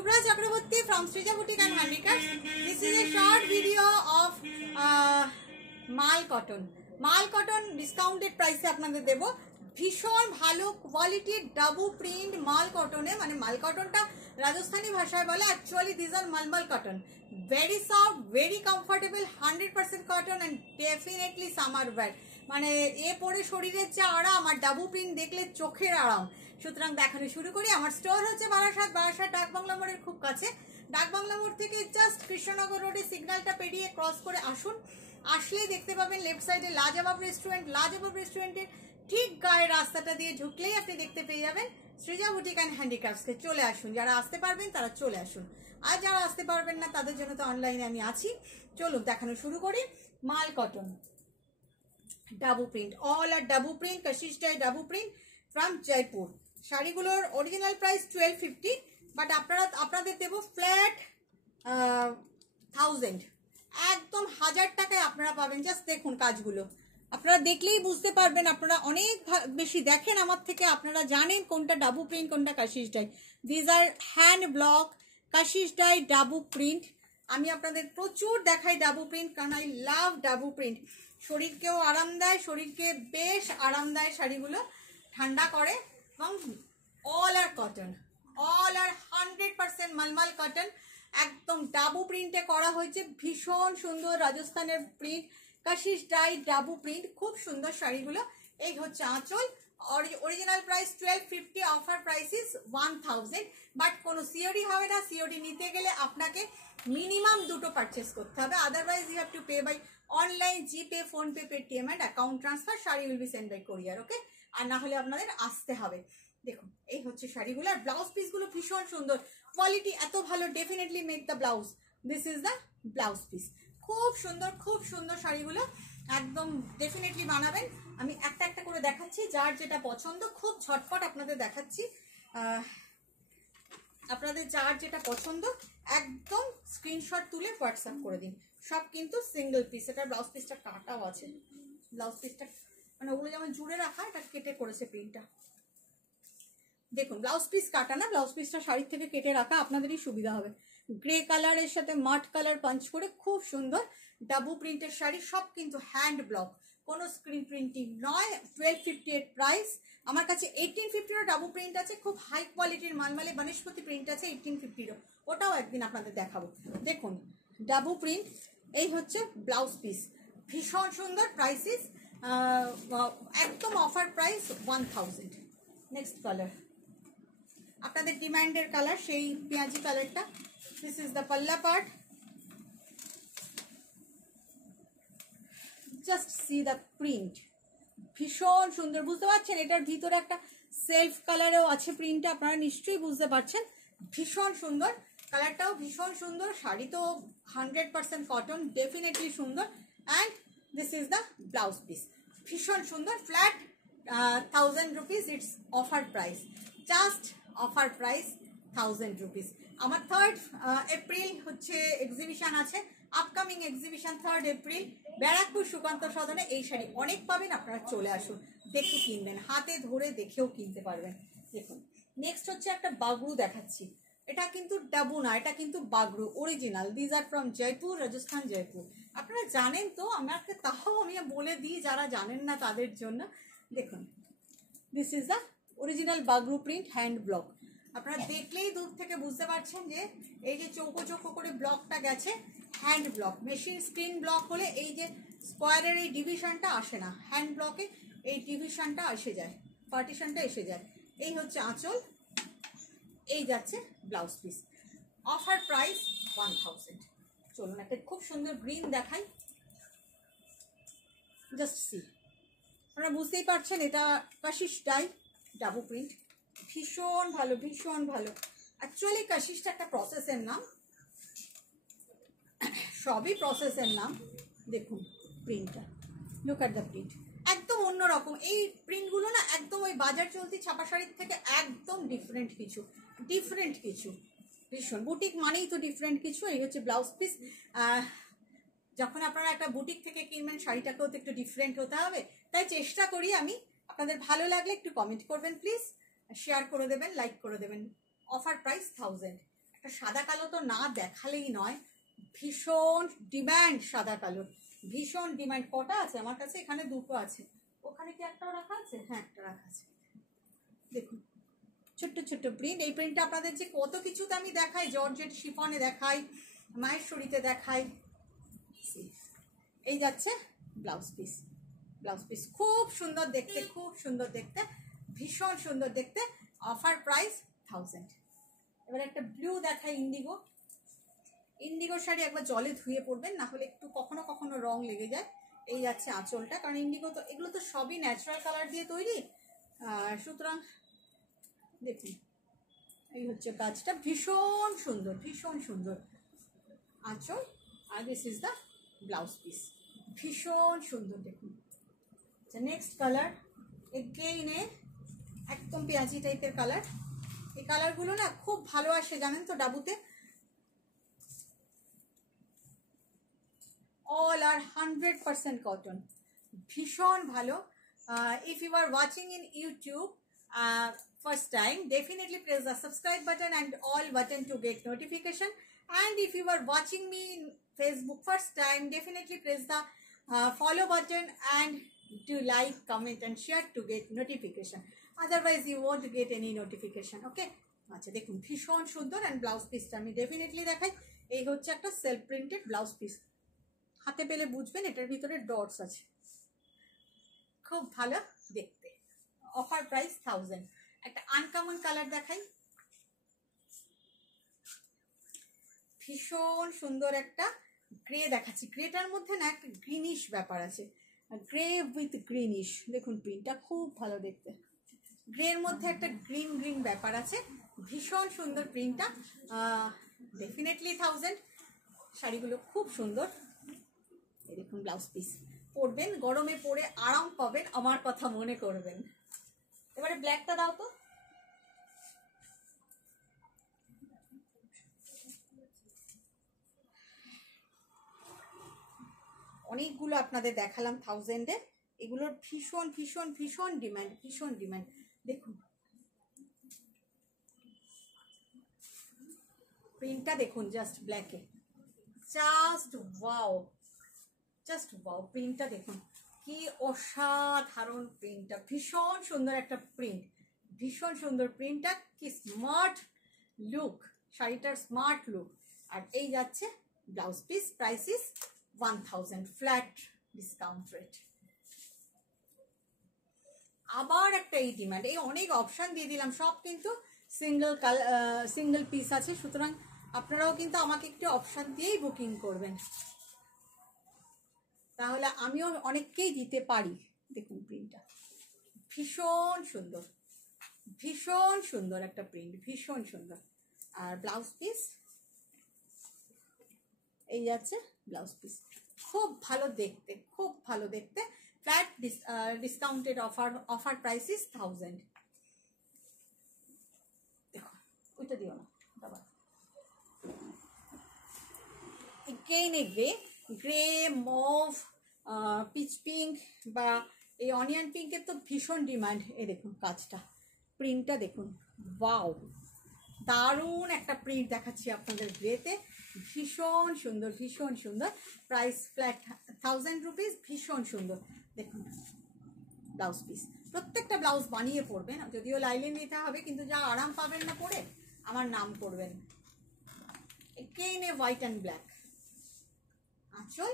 Shubhra Chakraborty from Srija Boutique and Handicrafts. This is a short video of মাল cotton. মাল cotton discounted প্রাইসে আপনাদের দেব। ভীষণ ভালো কোয়ালিটির ডাবু প্রিন্ট মাল কটনে, মানে মাল কটনটা রাজস্থানী ভাষায় বলে, actually this are malmal cotton. Very soft, very comfortable, 100% cotton and definitely summer wear. মানে এ পরে শরীরের যে আরাম আর ডাবু প্রিন্ট দেখলে চোখের আরাম। সুতরাং দেখানো শুরু করি। আমার স্টোর হচ্ছে বারাসাত ডাকবাংলা মোড়ের খুব কাছে। ডাকবাংলা মোড় থেকে জাস্ট কৃষ্ণনগর রোডে সিগন্যালটা পেরিয়ে ক্রস করে আসুন। আসলেই দেখতে পাবেন লেফট সাইডে লাজবাব রেস্টুরেন্ট। লাজবাব রেস্টুরেন্টের ঠিক গায়ে রাস্তাটা দিয়ে ঢুকলেই আপনি দেখতে পেয়ে যাবেন সৃজা বুটিক অ্যান্ড হ্যান্ডিক্রাফটসকে। চলে আসুন, যারা আসতে পারবেন তারা চলে আসুন, আর যারা আসতে পারবেন না তাদের জন্য তো অনলাইনে আমি আছি। চলুন দেখানো শুরু করি। Mal cotton dabu print, all are dabu print, kashish dye dabu print from Jaipur. শাড়িগুলোর অরিজিনাল প্রাইস 1250, বাট আপনাদের দেবো ফ্ল্যাট 1000, একদম 1000 টাকায় আপনারা পাবেন। জাস্ট দেখুন কাজগুলো, আপনারা দেখলেই বুঝতে পারবেন। আপনারা অনেক বেশি দেখেন আমার থেকে, আপনারা জানেন কোনটা ডাবু প্রিন্ট কোনটা kashish dye. These are hand block kashish dye dabu print. আমি আপনাদের প্রচুর দেখাই ডাবু প্রিন্ট, কারণ আই লাভ ডাবু প্রিন্ট। শরীরকেও আরাম দেয়, শরীরকে বেশ আরাম দেয় শাড়িগুলো, ঠান্ডা করে। এবং অল আর কটন, অল আর 100% মালমাল কটন, একদম ডাবু প্রিন্টে করা হয়েছে। ভীষণ সুন্দর রাজস্থানের print, kashish dye dabu print, খুব সুন্দর শাড়িগুলো। এই হচ্ছে আঁচল। Original price 1250, offer price is 1000, but কোনো সিওডি হবে না। সিওডি নিতে গেলে আপনাকে মিনিমাম দুটো পারচেস করতে হবে, otherwise you have to pay by online, GPay, PhonePe, Paytm and account transfer. Sari will be send by courier, okay? আর না হলে আপনাদের আসতে হবে। দেখুন এই হচ্ছে শাড়িগুলো, আর ব্লাউজ পিসগুলো ভীষণ সুন্দর, কোয়ালিটি এত ভালো। Definitely make the blouse, this is the blouse piece. খুব সুন্দর, খুব সুন্দর শাড়িগুলো, একদম ডেফিনেটলি বানাবেন। আমি একটা একটা করে দেখাচ্ছি, যার যেটা পছন্দ খুব ঝটপট আপনাদের দেখাচ্ছি। আপনাদের যার যেটা পছন্দ একদম স্ক্রিনশট তুলে হোয়াটসঅ্যাপ করে দিন। সব কিন্তু সিঙ্গেল পিস। এটা ব্লাউজ পিসটা কাটাও আছে, ব্লাউজ পিসটা মানে ওগুলো যেমন জুড়ে রাখা, এটা কেটে করেছে প্রিন্টটা। দেখুন ব্লাউজ পিস কাটা না, ব্লাউজ পিসটা শাড়ির থেকে কেটে রাখা, আপনাদেরই সুবিধা হবে। গ্রে কালারের সাথে মাট কালার পাঞ্চ করে খুব সুন্দর ডাবু প্রিন্টের শাড়ি, সব কিন্তু হ্যান্ড ব্লক, কোনো স্ক্রিন প্রিন্টিং নয়। 1258 প্রাইস। আমার কাছে 1850 ডাবু প্রিন্ট আছে, খুব হাই কোয়ালিটির মালমালে বনস্পতি প্রিন্ট আছে 1850, ওটাও একদিন আপনাদের দেখাবো। দেখুন ডাবু প্রিন্ট, এই হচ্ছে ব্লাউজ পিস, ভীষণ সুন্দর। প্রাইসিস একদম অফার প্রাইস 1000। নেক্সট কালার, আপনাদের ডিমান্ডের কালার, সেই পেঁয়াজি কালারটা। দিস ইজ দ্য পাল্লা part. Just see the print, ভীষণ সুন্দর। বুঝতে পারছেন এটার ভিতরে একটা সেলফ কালারও আছে প্রিন্টটা, আপনারা নিশ্চয়ই বুঝতে পারছেন। ভীষণ সুন্দর কালারটাও, ভীষণ সুন্দর। শাড়ি তো 100% কটন, ডেফিনেটলি সুন্দর। And this is the blouse piece, ভীষণ সুন্দর। Flat 1000 rupees, it's offer price, just offer price 1000 rupees. আমার 3rd এপ্রিল হচ্ছে এক্সিবিশন আছে, upcoming exhibition 3rd April Barrackpore Sukanta সদনে। এই শাড়ি অনেক পাবেন, আপনারা চলে আসুন, দেখে কিনবেন, হাতে ধরে দেখেও কিনতে পারবেন। দেখুন নেক্সট হচ্ছে একটা বাগরু দেখাচ্ছি। এটা কিন্তু ডাবু না, এটা কিন্তু Bagru original. These are from Jaipur, Rajasthan Jaipur. আপনারা জানেন তো, আমাকে তাও আমি বলে দিই যারা জানেন না তাদের জন্য। দেখুন this is the original Bagru print, hand block. আপনারা দেখলেই দূর থেকে বুঝতে পারছেন যে এই যে চৌকো চৌকো করে ব্লকটা গেছে, hand block. Machine screen block হলে এই যে স্কোয়ারের এই ডিভিশনটা আসে না, হ্যান্ড ব্লকে এই ডিভিশনটা এসে যায়, পার্টিশনটা এসে যায়। এই হচ্ছে আঁচল, এই যাচ্ছে ব্লাউজ পিস। Offer price 1000। চলুন একটা খুব সুন্দর গ্রিন দেখাই, জাস্ট সি। আপনারা বুঝতেই পারছেন এটা কাশিশ ডাই ডাবু প্রিন্ট, ভীষণ ভালো, ভীষণ ভালো। অ্যাকচুয়ালি কাশিশটা একটা প্রসেসের নাম, সবই প্রসেসের নাম। দেখুন প্রিন্টটা, লুক অ্যাট দ্য প্রিন্ট, একদম অন্যরকম। এই প্রিন্টগুলো না একদম ওই বাজার চলতি ছাপা শাড়ির থেকে একদম ডিফারেন্ট কিছু, ডিফারেন্ট কিছু। ভীষণ বুটিক মানেই তো ডিফারেন্ট কিছু। এই হচ্ছে ব্লাউজ পিস। যখন আপনারা একটা বুটিক থেকে কিনবেন, শাড়িটাকেও তো একটু ডিফারেন্ট হতে হবে, তাই চেষ্টা করি আমি। আপনাদের ভালো লাগলে একটু কমেন্ট করবেন প্লিজ, শেয়ার করে দেবেন, লাইক করে দেবেন। Offer price 1000। একটা সাদা কালো তো না দেখালেই নয়, ভীষণ ডিমান্ড সাদা কালো, ভীষণ ডিমান্ড। কটা আছে আমার কাছে? এখানে দুটো আছে, ওখানে কি একটাও রাখা আছে? হ্যাঁ, একটা রাখা আছে। দেখুন ছোট্ট ছোট্ট প্রিন্ট। এই প্রিন্টটা আপনাদের যে কত কিছুতে আমি দেখাই, জর্জেট শিফনে দেখাই, মাহেশ্বরীতে দেখাই। এই যাচ্ছে ব্লাউজ পিস, ব্লাউজ পিস খুব সুন্দর দেখতে, খুব সুন্দর দেখতে, ভীষণ সুন্দর দেখতে। Offer price 1000। এবার একটা ব্লু দেখাই, ইন্ডিগো। ইন্ডিগো শাড়ি একবার জলে ধুয়ে পড়বেন, না হলে একটু কখনো কখনো রং লেগে যায়। এই যাচ্ছে আঁচলটা, কারণ ইন্ডিগো তো এগুলো তো সবই ন্যাচারাল কালার দিয়ে তৈরি, সুতরাং দেখুন এই হচ্ছে কাজটা, ভীষণ সুন্দর, ভীষণ সুন্দর আঁচল। আর this is the blouse piece, ভীষণ সুন্দর। দেখুন নেক্সট কালার, এগেইনে একদম পেঁয়াজি টাইপের কালার। এই কালারগুলো না খুব ভালো আসে জানেন তো ডাবুতে। অল আর 100% কটন, ভীষণ ভালো। If you are watching in YouTube first time, definitely press the subscribe button and all button to get notification. And if you are watching me in Facebook first time, definitely press the follow button and do like, comment and share to get notification. Otherwise you won't get any notification. Okay, আচ্ছা দেখুন ভীষণ সুন্দর। And blouse পিসটা আমি definitely দেখাই। এই হচ্ছে একটা সেলফ প্রিন্টেড ব্লাউজ পিস, হাতে পেলে বুঝবেন এটার ভিতরে ডটস আছে, খুব ভালো দেখতে। Offer price 1000। একটা আনকমন কালার দেখাই, ভীষণ সুন্দর একটা গ্রে দেখাচ্ছি। গ্রেটার মধ্যে না একটা গ্রিনিশ ব্যাপার আছে, গ্রে উইথ গ্রিনিশ। দেখুন প্রিন্টটা খুব ভালো দেখতে, গ্রের মধ্যে একটা গ্রিন গ্রিন ব্যাপার আছে, ভীষণ সুন্দর প্রিন্টটা। ডেফিনেটলি 1000। শাড়িগুলো খুব সুন্দর। এই দেখুন ব্লাউজ পিস, পরবেন গরমে, পরে আরাম পাবেন, আমার কথা মনে করবেন। এবারে ব্ল্যাকটা দাও তো। অনেকগুলো আপনাদের দেখালাম 1000-এ, এগুলোর ভীষণ ভীষণ ভীষণ ডিমান্ড, ভীষণ ডিমান্ড। দেখুন প্রিন্টটা দেখুন, জাস্ট ব্ল্যাকে, জাস্ট ওয়াও, জাস্ট ওয়াও। প্রিন্টটা দেখুন কি অসাধারণ প্রিন্টটা, ভীষণ সুন্দর একটা প্রিন্ট, ভীষণ সুন্দর প্রিন্টটা। কি স্মার্ট লুক, শাড়িটার স্মার্ট লুক। আর এই যাচ্ছে blouse piece, price is 1000 flat discount rate. আবার একটা এই ডিমান্ড, এই অনেক অপশান দিয়ে দিলাম, সব কিন্তু সিঙ্গেল পিস আছে, সুতরাং আপনারাও কিন্তু আমাকে একটু অপশান দিয়েই বুকিং করবেন, তাহলে আমিও অনেককেই দিতে পারি। দেখুন প্রিন্টটা ভীষণ সুন্দর, ভীষণ সুন্দর একটা প্রিন্ট, ভীষণ সুন্দর। আর ব্লাউজ পিস এই যাচ্ছে ব্লাউজ পিস, খুব ভালো দেখতে, খুব ভালো দেখতে। Flat discounted offer price is 1000। দেখো ওইটা দিও না বাবা। Again a grey, mauve, pitch pink বা এই অনিয়ন পিঙ্কের তো ভীষণ ডিমান্ড। এই দেখুন কাজটা, প্রিন্টটা দেখুন, ওয়াও, দারুণ একটা প্রিন্ট দেখাচ্ছি আপনাদের গ্রেতে, ভীষণ সুন্দর, ভীষণ সুন্দর। প্রাইস ফ্ল্যাট 1000 রুপিস, ভীষণ সুন্দর। দেখুন ব্লাউজ পিস, প্রত্যেকটা ব্লাউজ বানিয়ে পরবেন, যদিও লাইলিন দিতে হবে, কিন্তু যা আরাম পাবেন না পরে, আমার নাম করবেন। Again a white and black আঁচল।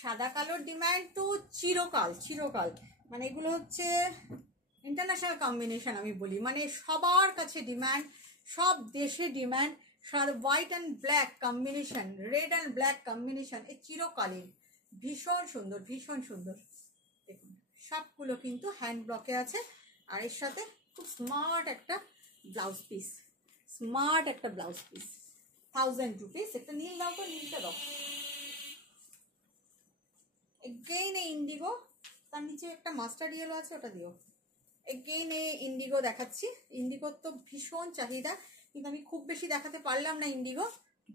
সাদা কালোর ডিমান্ড তো চিরকাল, চিরকাল, মানে এগুলো হচ্ছে ইন্টারন্যাশনাল কম্বিনেশন আমি বলি, মানে সবার কাছে ডিমান্ড, সব দেশে demand. White and black combination, red and black combination, এই চিরকালীন, ভীষণ সুন্দর, ভীষণ সুন্দর। দেখুন সবগুলো কিন্তু হ্যান্ড ব্লকে আছে, আর এর সাথে খুব স্মার্ট একটা ব্লাউজ পিস, স্মার্ট একটা ব্লাউজ পিস, 1000 রুপিস। একটা নীল দাও তো, নীলটা দাও। এগেইন এ ইন্ডিগো, তার নিচে একটা মাস্টার্ড ইয়েলো আছে, ওটা দিও। এগেইন এ ইন্ডিগো দেখাচ্ছি, ইন্ডিগোর তো ভীষণ চাহিদা, কিন্তু আমি খুব বেশি দেখাতে পারলাম না ইন্ডিগো,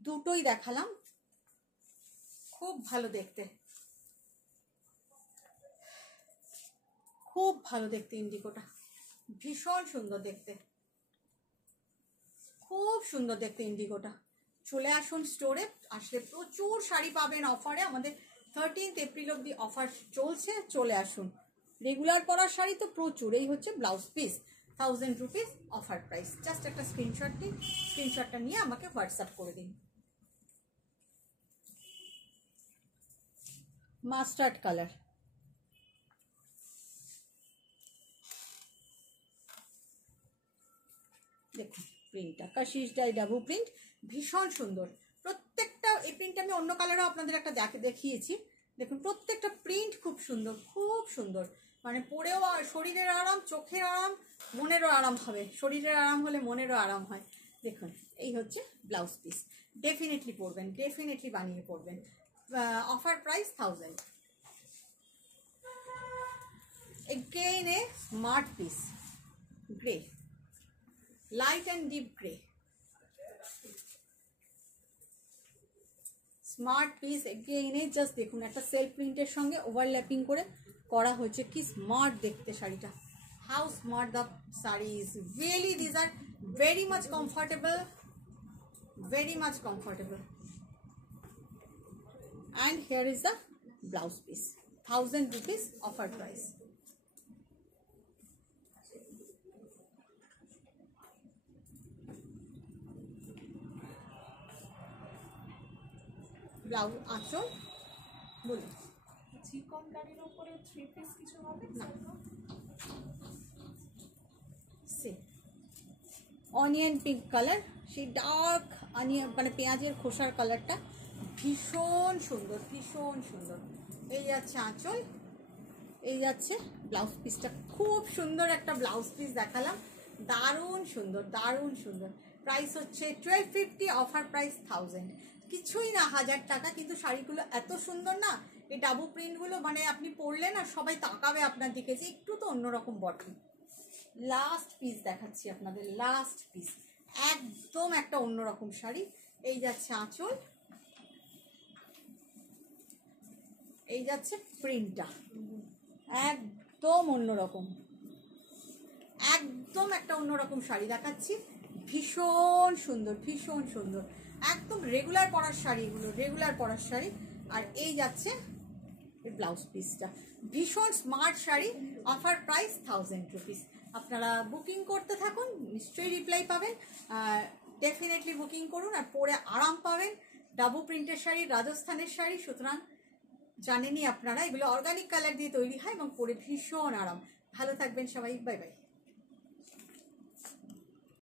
দুটোই দেখালাম। খুব ভালো দেখতে, খুব ভালো দেখতে ইন্ডিগোটা, ভীষণ সুন্দর দেখতে। সুন্দর দেখতে ইন্ডিগোটা। চলে আসুন স্টোরে, আসলে প্রচুর শাড়ি পাবেন অফারে। আমাদের 13th এপ্রিল অব্দি অফার চলছে, চলে আসুন। রেগুলার পরার শাড়ি তো প্রচুর। এই হচ্ছে blouse piece, 1000 rupees offer price. Just একটা স্ক্রিনশট দিন, স্ক্রিনশটটা নিয়ে আমাকে হোয়াটসঅ্যাপ করে দিন। মাস্টার্ড কালার, দেখুন প্রিন্টটা কাশিস ডাই ডাবু প্রিন্ট, ভীষণ সুন্দর প্রত্যেকটা। এই প্রিন্টটা আমি অন্য কালারও আপনাদের একটা দেখিয়েছি। দেখুন প্রত্যেকটা প্রিন্ট খুব সুন্দর, খুব সুন্দর। মানে পরেও শরীরের আরাম, চোখের আরাম, মনেরও আরাম হবে। শরীরের আরাম হলে মনেরও আরাম হয়। দেখুন এই হচ্ছে ব্লাউজ পিস। ডেফিনেটলি পরবেন, ডেফিনেটলি বানিয়ে পরবেন। Offer price 1000। Again a smart piece, grey, light and deep grey, smart piece. Again just দেখুন একটা সেলফ প্রিন্টের সঙ্গে ওভারল্যাপিং করে করা হয়েছে, কি স্মার্ট দেখতে শাড়িটা। How smart the sari is, really this are very much comfortable, very much comfortable. And here is the blouse piece, 1000 rupees offer price. Blouse আঁচল বলুন, চিকন কারির উপরে 3 পিস কিছু হবে না? সে অনিয়ন পিঙ্ক কালার, সেই ডার্ক অনিয়ন মানে পেঁয়াজের খোসার কালারটা ভীষণ সুন্দর, ভীষণ সুন্দর। এই যাচ্ছে আঁচল, এই যাচ্ছে ব্লাউজ পিসটা। খুব সুন্দর একটা ব্লাউজ পিস দেখালাম, দারুণ সুন্দর, দারুণ সুন্দর। প্রাইস হচ্ছে 1250, অফার প্রাইস 1000, কিছুই না, 1000 টাকা। কিন্তু শাড়িগুলো এত সুন্দর না, এই ডাবু প্রিন্টগুলো মানে আপনি পরলে না সবাই তাকাবে আপনার দিকে যে একটু তো অন্যরকম বটে। লাস্ট পিস দেখাচ্ছি আপনাদের, লাস্ট পিস, একদম একটা অন্যরকম শাড়ি। এই যাচ্ছে আঁচল, এই যাচ্ছে প্রিন্টটা, একদম অন্যরকম, একদম একটা অন্যরকম শাড়ি দেখাচ্ছি। ভীষণ সুন্দর, ভীষণ সুন্দর, একদম রেগুলার পরার শাড়ি, এগুলো রেগুলার পরার শাড়ি। আর এই যাচ্ছে এই ব্লাউজ পিসটা, ভীষণ smart sari. Offer price 1000 rupees. আপনারা বুকিং করতে থাকুন, নিশ্চয়ই রিপ্লাই পাবেন। ডেফিনেটলি বুকিং করুন আর পরে আরাম পাবেন। ডাবু প্রিন্টের শাড়ি, রাজস্থানের শাড়ি, সুতরাং জানেনই আপনারা এগুলো অর্গানিক কালার দিয়ে তৈরি হয় এবং পরে ভীষণ আরাম। ভালো থাকবেন সবাই, বাই বাই।